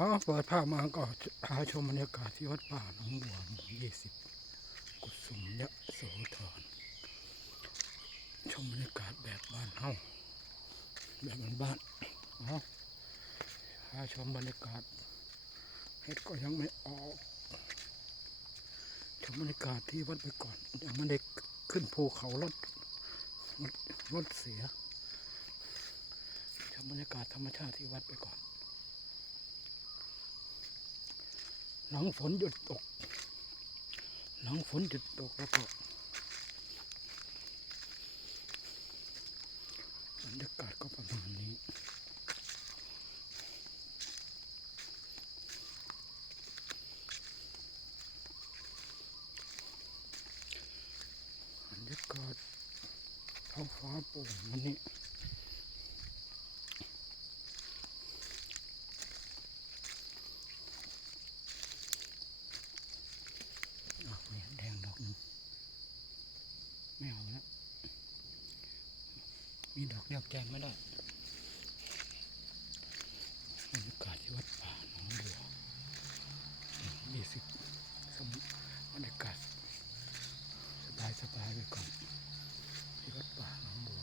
อ๋อเปิดภาพมาก็พาชมบรรยากาศที่วัดป่าหนองบัวหมู่ยี่สิบกุสุมยะโสธรชมบรรยากาศแบบบ้านเฮาแบบบ้านๆอ๋อพาชมบรรยากาศเฮ็ดก็ยังไม่ออกชมบรรยากาศที่วัดไปก่อนยังไม่ได้ขึ้นภูเขารถรถรถเสียชมบรรยากาศธรรมชาติที่วัดไปก่อน หลังฝนหยุดตก หลังฝนหยุดตกแล้วก็บรรยากาศก็ประมาณนี้บรรยากาศท้องฟ้าโปร่งวันนี้ ออกเนี่ยแดงดอกหนึงไม่เอาแล้ว มีดอกเดียวแจงไม่ได้บรรยากาศที่วัดป่าหนองบัวยี่สิบสมบรรยากาศสบายสบายๆไปก่อนที่วัดป่าหนองบัว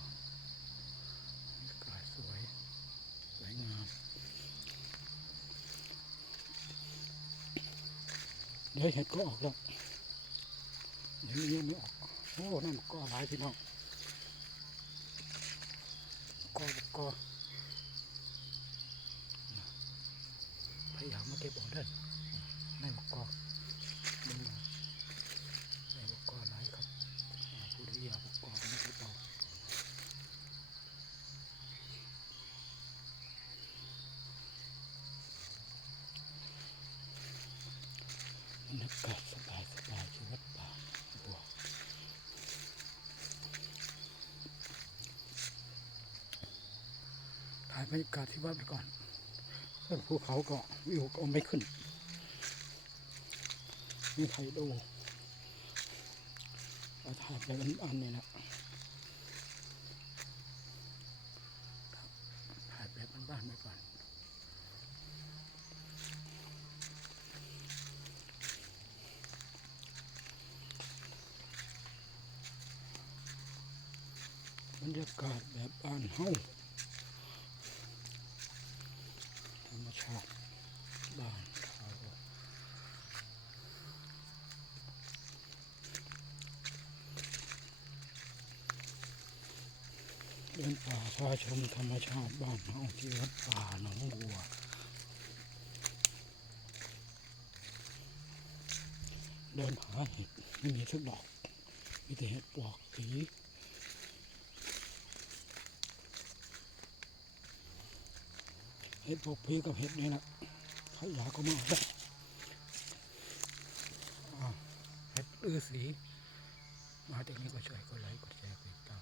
บรรยากาศสวยสวยงามเดี๋ยวเห็ดก็ออกแล้วเดี๋ยวนี้ยังไม่ออกโอ้นั่นก็หลายพี่น้อง ก็ก็พยายามมาเก็บออกด้อนั่นก็ดึงมาในบกอหลายครับผู้ที่อยากบกอก็ไม่ได้เบาบรรยากาศสบายสบ ถ่ายบรรยากาศที่วัดไปก่อนเรื่องภูเขาก็วิวก็ไม่ขึ้น มีใครดูเราถ่ายไปอันนี้นะถ่ายแบบบ้านๆไปก่อนบรรยากาศแบบบ้านเฮา ธรรม ชาติบ้านเขาเดินป่าชาชมธรรมชาติบ้านเฮาที่วัดป่าหนองบัว เดินหาเห็ดไม่มีสักดอก มีแต่เห็ดปลอกผี เห็ดพวกพีกับเห็ดนี่นะขยาก็มาเอาได้เห็ดอือสี มาจากนี้ก็ช่วยก็ไลค์กดแชร์กดติดตาม